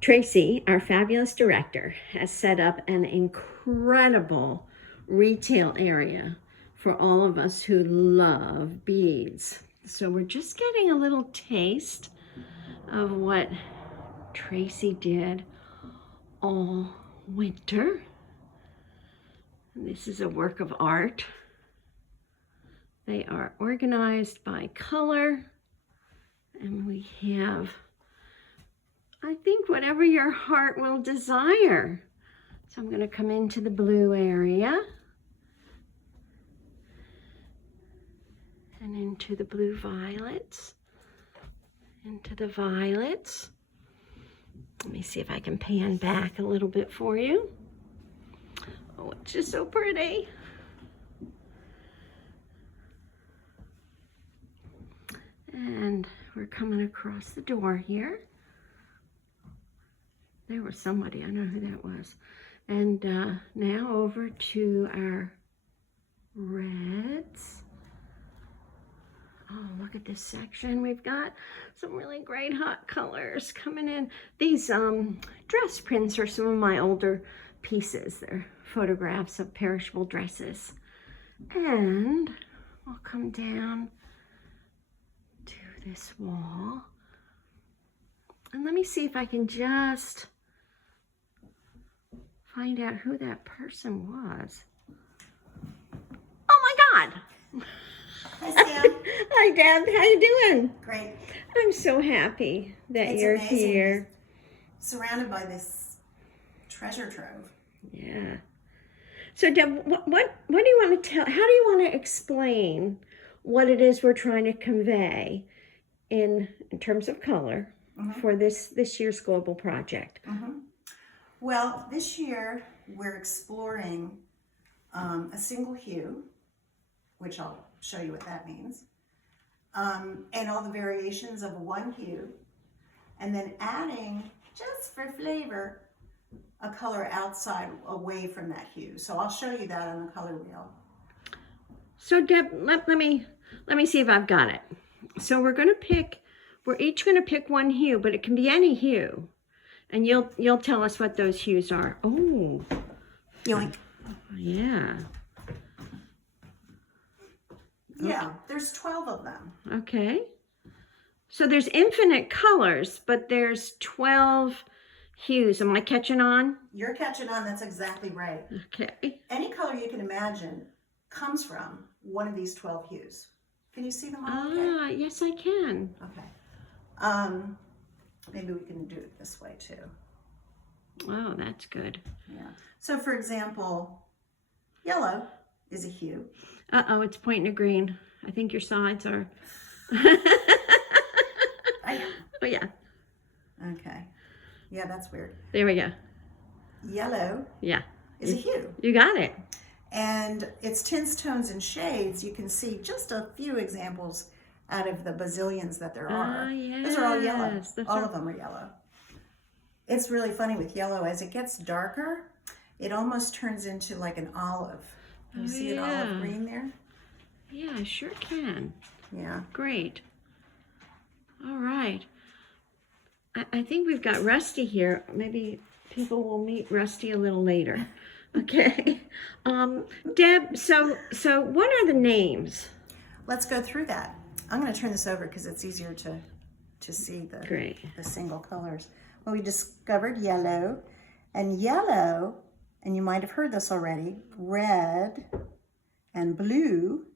Tracy, our fabulous director, has set up an incredible retail area for all of us who love beads. So we're just getting a little taste of what Tracy did all winter. And this is a work of art. They are organized by color, and we have, I think, whatever your heart will desire. So I'm going to come into the blue area and into the blue violets, into the violets. Let me see if I can pan back a little bit for you. Oh, it's just so pretty. And we're coming across the door here. There was somebody, I know who that was. And now over to our reds. Oh, look at this section. We've got some really great hot colors coming in. These dress prints are some of my older pieces. They're photographs of perishable dresses. And we'll come down to this wall. And let me see if I can just find out who that person was. Oh my God! Hi, Sam. Hi, Deb. How you doing? Great. I'm so happy that you're amazing. here. Surrounded by this treasure trove. Yeah. So, Deb, what do you want to tell? How do you want to explain what it is we're trying to convey in terms of color for this year's global project? Well, this year we're exploring a single hue, which I'll show you what that means, and all the variations of one hue, and then adding, just for flavor, a color outside, away from that hue. So I'll show you that on the color wheel. So Deb, let me see if I've got it. So we're each gonna pick one hue, but it can be any hue, and you'll tell us what those hues are. Oh, Yoink. Yeah. Yeah, there's 12 of them. Okay. So there's infinite colors, but there's 12 hues. Am I catching on? You're catching on, that's exactly right. Okay. Any color you can imagine comes from one of these 12 hues. Can you see them all okay? Yes I can. Okay. Maybe we can do it this way too. Oh, that's good. Yeah. So for example, yellow is a hue. Uh-oh, it's pointing to green. I think your sides are... Oh, yeah. Okay. Yeah, that's weird. There we go. Yellow Yeah. is a hue. You got it. And its tints, tones, and shades, you can see just a few examples out of the bazillions that there are. Yes. Those are all yellow. All of them are yellow. It's really funny with yellow. As it gets darker, it almost turns into like an olive. Can you see an olive green there? Yeah, I sure can. Yeah. Great. All right. I think we've got Rusty here. Maybe people will meet Rusty a little later. Okay. Deb, so what are the names? Let's go through that. I'm going to turn this over because it's easier to see the single colors. Well, we discovered yellow, and you might have heard this already, red and blue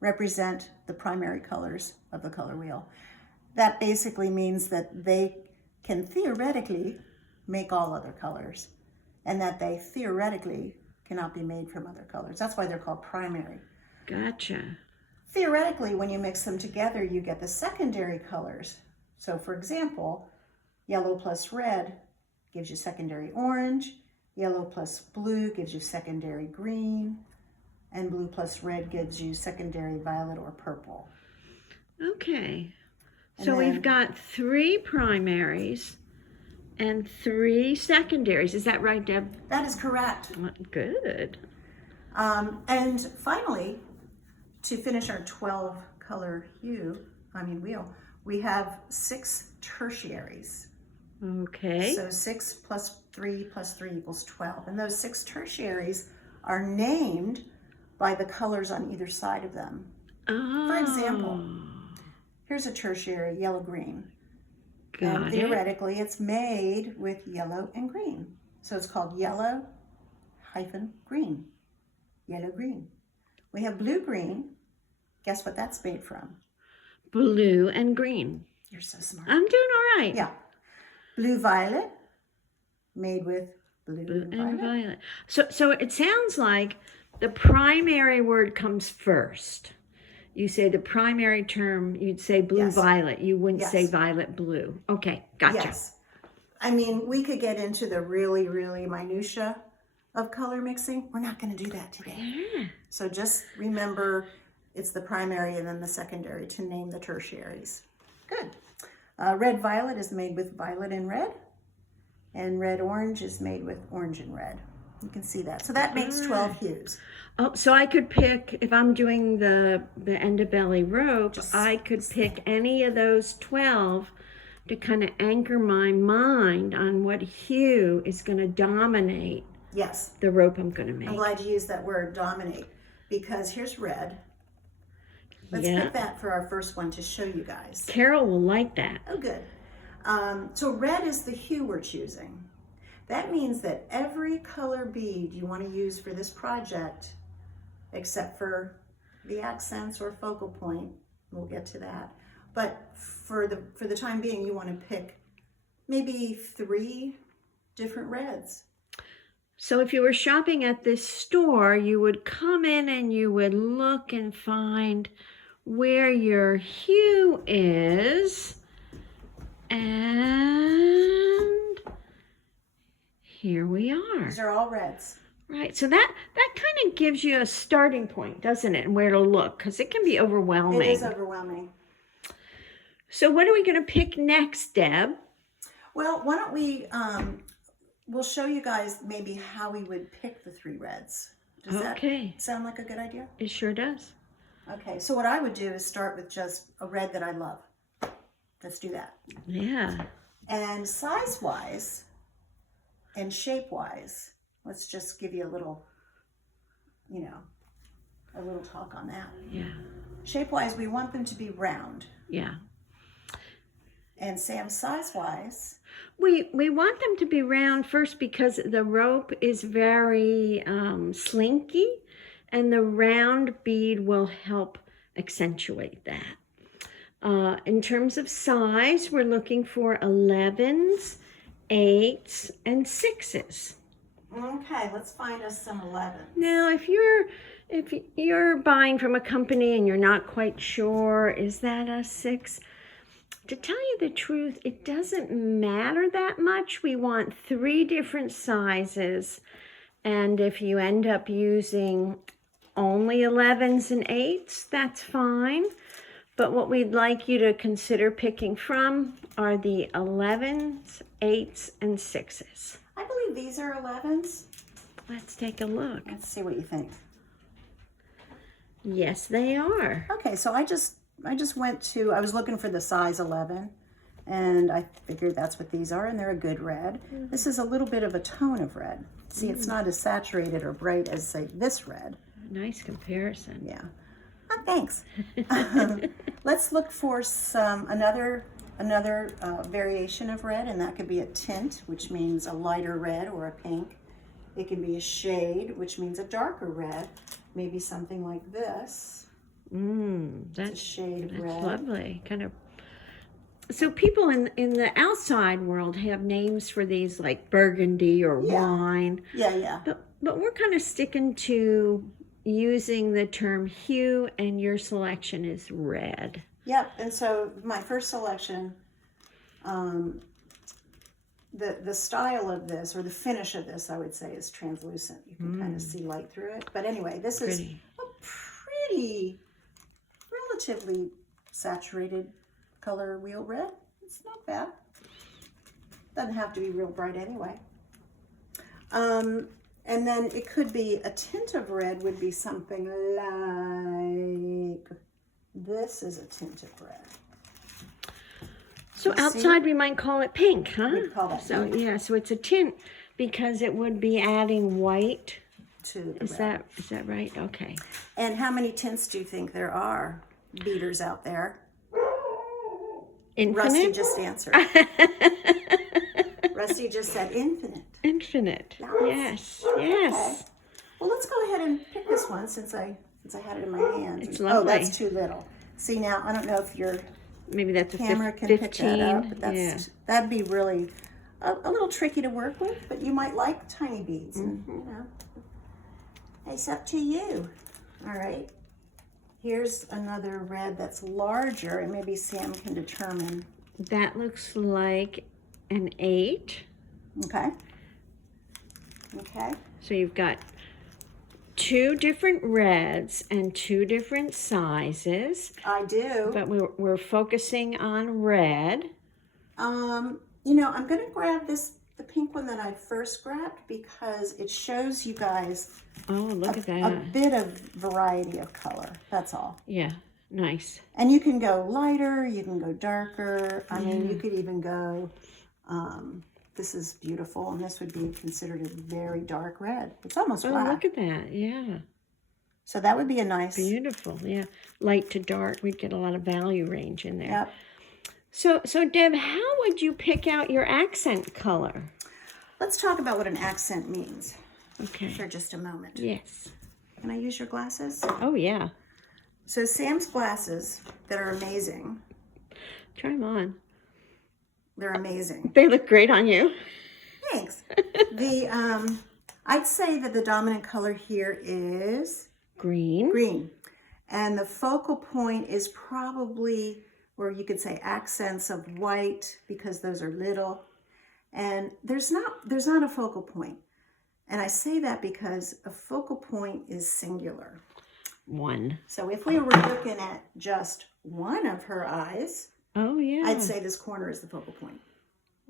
represent the primary colors of the color wheel. That basically means that they can theoretically make all other colors, and that they theoretically cannot be made from other colors. That's why they're called primary. Gotcha. Theoretically, when you mix them together, you get the secondary colors. So for example, yellow plus red gives you secondary orange, yellow plus blue gives you secondary green, and blue plus red gives you secondary violet or purple. Okay. So we've got 3 primaries and 3 secondaries. Is that right, Deb? That is correct. Good. And finally, to finish our 12 color wheel, we have 6 tertiaries. Okay. So 6 plus 3 plus 3 equals 12. And those 6 tertiaries are named by the colors on either side of them. Oh. For example, here's a tertiary, yellow-green. And Got it. theoretically, it's made with yellow and green. So it's called yellow-green. Yellow-green. We have blue-green. Guess what that's made from? Blue and green. You're so smart. I'm doing all right. Yeah. Blue-violet, made with blue and violet. So it sounds like the primary word comes first. You say the primary term, you'd say blue-violet. You wouldn't say violet-blue. Okay, gotcha. Yes. I mean, we could get into the really, really minutia of color mixing. We're not going to do that today. Yeah. So just remember it's the primary and then the secondary to name the tertiaries. Good. Red-violet is made with violet and red. And red-orange is made with orange and red. You can see that. So that makes 12 hues. Oh, so I could pick, if I'm doing the end of belly rope, I could pick any of those 12 to kind of anchor my mind on what hue is going to dominate the rope I'm going to make. I'm glad you used that word, dominate, because here's red. Let's pick that for our first one to show you guys. Carol will like that. Oh, good. So red is the hue we're choosing. That means that every color bead you want to use for this project, except for the accents or focal point, we'll get to that. But for the time being, you want to pick maybe 3 different reds. So if you were shopping at this store, you would come in and you would look and find where your hue is. And here we are. These are all reds. Right. So that kind of gives you a starting point, doesn't it? And where to look, because it can be overwhelming. It is overwhelming. So what are we going to pick next, Deb? Well, why don't we, we'll show you guys maybe how we would pick the 3 reds. Does that sound like a good idea? It sure does. Okay, so what I would do is start with just a red that I love. Let's do that. Yeah. And size-wise and shape-wise, let's just give you a little, a little talk on that. Yeah. Shape-wise, we want them to be round. Yeah. And Sam, size-wise, we want them to be round first because the rope is very slinky, and the round bead will help accentuate that. In terms of size, we're looking for 11s, 8s, and 6s. Okay, let's find us some 11s. Now, if you're buying from a company and you're not quite sure, is that a 6? To tell you the truth, it doesn't matter that much. We want 3 different sizes, and if you end up using only 11s and 8s, that's fine. But what we'd like you to consider picking from are the 11s, 8s, and 6s. I believe these are 11s. Let's take a look. Let's see what you think. Yes, they are. Okay, so I just went to, I was looking for the size 11, and I figured that's what these are, and they're a good red. Mm-hmm. This is a little bit of a tone of red. See, it's not as saturated or bright as, say, this red. Nice comparison. Yeah. Oh, thanks. Let's look for some another variation of red, and that could be a tint, which means a lighter red or a pink. It can be a shade, which means a darker red. Maybe something like this. That's a shade of red. Lovely. Kind of. So people in the outside world have names for these, like burgundy or wine. Yeah. But we're kind of sticking to using the term hue, and your selection is red. Yep. And so my first selection, the style of this, or the finish of this, I would say, is translucent. You can kind of see light through it. But anyway, this is a pretty, relatively saturated color wheel red. It's not bad. Doesn't have to be real bright anyway. And then it could be a tint of red would be something like this is a tint of red. So You see? outside we might call it pink, huh? We'd call that so pink. yeah, so it's a tint because it would be adding white. To the Is red. that right? Okay. And how many tints do you think there are, beaters out there? Infinite. Rusty just answered. Rusty just said infinite. Infinite. Nice. Yes. Yes. Okay. Well, let's go ahead and pick this one since I had it in my hands. It's Oh, lovely. that's too little. See now, I don't know if your Maybe that's a camera can 15. pick that up, but Yeah. that'd be really a little tricky to work with. But you might like tiny beads. Mm-hmm. And, you know, it's up to you. All right. Here's another red that's larger, and maybe Sam can determine. That looks like an 8. Okay. Okay. So you've got 2 different reds and 2 different sizes, I do. but we're focusing on red. You know, I'm going to grab the pink one that I first grabbed because it shows you guys Oh, look at a that. bit of variety of color. That's all. Yeah, nice. And you can go lighter, you can go darker. I mean, you could even go, this is beautiful, and this would be considered a very dark red. It's almost Oh, black. look at that. Yeah, So that would be a nice, beautiful. Yeah, light to dark. We'd get a lot of value range in there. yep. So Deb, how would you pick out your accent color? Let's talk about what an accent means Okay. for just a moment. Yes. Can I use your glasses? Oh, yeah. So Sam's glasses that are amazing. Try them on. They're amazing. They look great on you. Thanks. I'd say that the dominant color here is Green. green. And the focal point is probably where you could say accents of white because those are little. And there's not a focal point. And I say that because a focal point is singular. 1. So if we were looking at just one of her eyes, Oh, yeah. I'd say this corner is the focal point.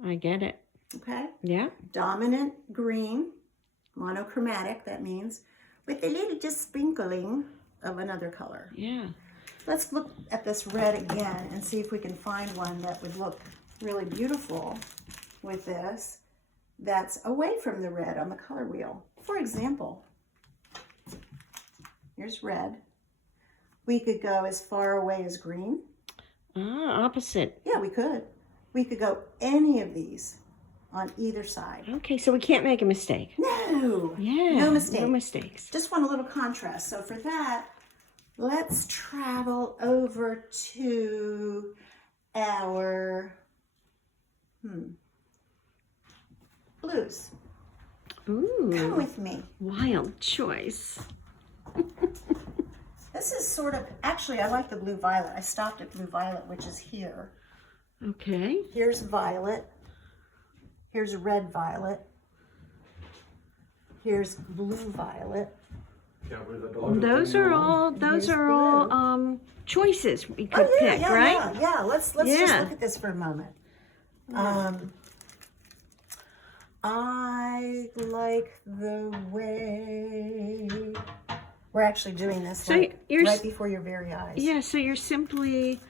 I get it. Okay? Yeah. Dominant green, monochromatic, that means, with a little just sprinkling of another color. Yeah. Let's look at this red again and see if we can find one that would look really beautiful with this that's away from the red on the color wheel. For example, here's red. We could go as far away as green. Ah, opposite. Yeah, we could. We could go any of these on either side. Okay, so we can't make a mistake. No! Yeah. No mistake. No mistakes. Just want a little contrast. So for that, let's travel over to our blues. Come Ooh, with me. wild choice. This is sort of, actually I like the blue violet. I stopped at blue violet, which is here. Okay. Here's violet. Here's red violet. Here's blue violet. Those are all Here's choices we could pick, yeah, right? yeah. Let's just Yeah. look at this for a moment. I like the way we're actually doing this So like, you're right before your very eyes. Yeah, so you're simply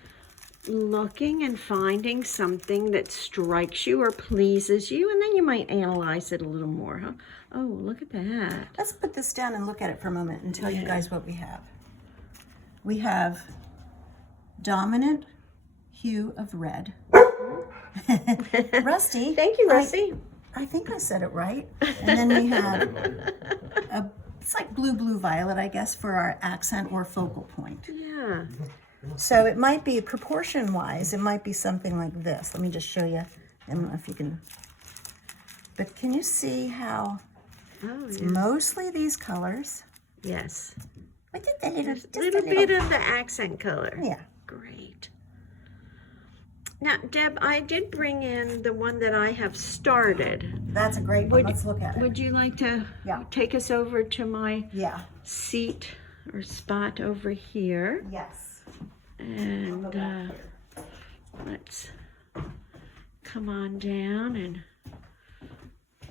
looking and finding something that strikes you or pleases you, and then you might analyze it a little more, huh? Oh, look at that. Let's put this down and look at it for a moment and tell you guys what we have. We have dominant hue of red. Rusty. Thank you, Rusty. I think I said it right. And then we have it's like blue violet, I guess, for our accent or focal point. Yeah. So it might be proportion wise, it might be something like this. Let me just show you. I don't know if you can, but can you see how it's mostly these colors? Yes. We did that little, just A little bit of the accent color. Yeah. Great. Now, Deb, I did bring in the one that I have started. That's a great one. Let's look at it. Would you like to take us over to my Yeah. seat or spot over here? Yes. And let's come on down and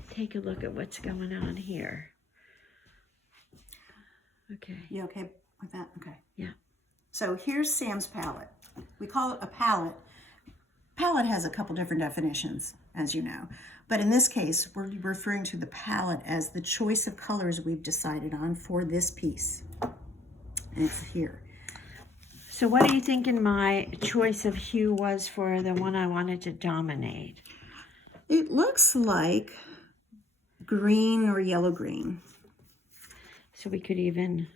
take a look at what's going on here. Okay. You okay with that? Okay. Yeah. So here's Sam's palette. We call it a palette palette has a couple different definitions, as you know. But in this case, we're referring to the palette as the choice of colors we've decided on for this piece. And it's here. So what are you thinking my choice of hue was for the one I wanted to dominate? It looks like green or yellow green. So we could even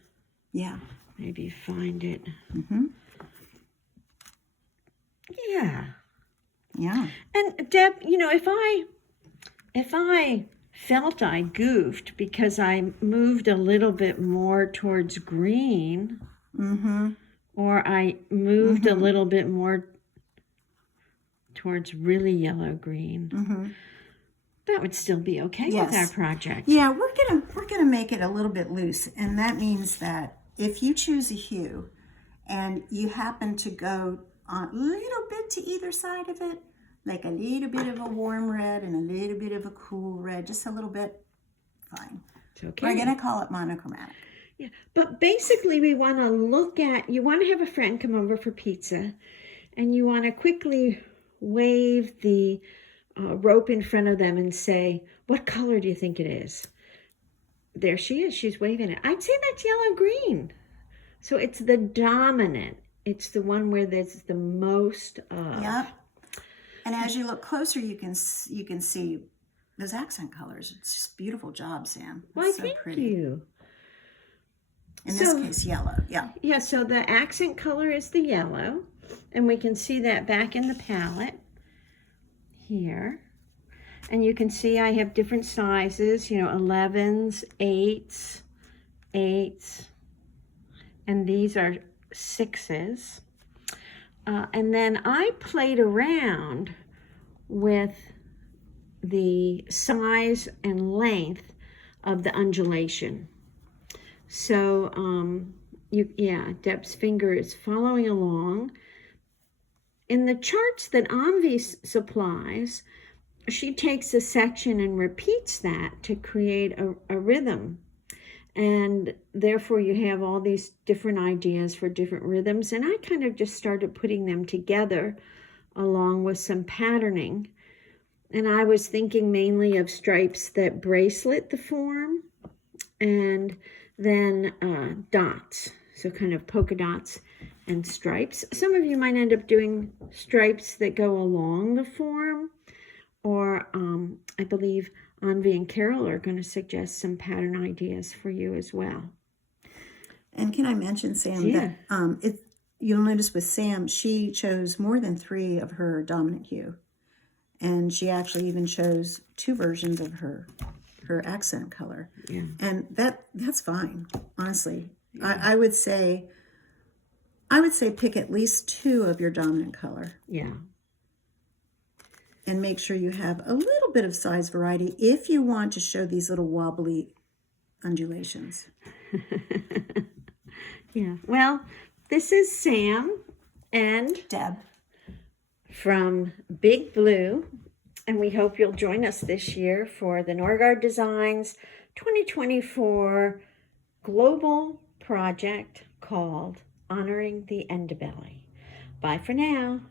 maybe find it. Yeah. And Deb, you know, if I felt I goofed because I moved a little bit more towards green, or I moved a little bit more towards really yellow green, that would still be okay with our project. Yeah, we're gonna make it a little bit loose, and that means that if you choose a hue and you happen to go a little bit to either side of it, like a little bit of a warm red and a little bit of a cool red, just a little bit, fine. It's okay. We're gonna call it monochromatic. Yeah, but basically we want to look at, you want to have a friend come over for pizza, and you want to quickly wave the rope in front of them and say, what color do you think it is? There she is, she's waving it. I'd say that's yellow-green. So it's the dominant. It's the one where there's the most of. Yep. And as you look closer, you can see those accent colors. It's just beautiful job, Sam. It's Why, so thank pretty. you. In this case, yellow. Yeah. Yeah, so the accent color is the yellow, and we can see that back in the palette here. And you can see I have different sizes, you know, 11s, 8s, 8s, and these are 6s. And then I played around with the size and length of the undulation. So, Deb's finger is following along. In the charts that Anvi supplies, she takes a section and repeats that to create a rhythm. And therefore you have all these different ideas for different rhythms. And I kind of just started putting them together along with some patterning. And I was thinking mainly of stripes that bracelet the form, and then dots. So kind of polka dots and stripes. Some of you might end up doing stripes that go along the form, or I believe Anvi and Carol are going to suggest some pattern ideas for you as well. And can I mention, Sam, that you'll notice with Sam, she chose more than 3 of her dominant hue. And she actually even chose 2 versions of her accent color. Yeah. And that's fine, honestly. Yeah. I would say pick at least 2 of your dominant color. Yeah. And make sure you have a little bit of size variety if you want to show these little wobbly undulations. Yeah. Well, this is Sam and Deb from Big Blue, and we hope you'll join us this year for the Norgard Designs 2024 global project called Honoring the Underbelly. Bye for now.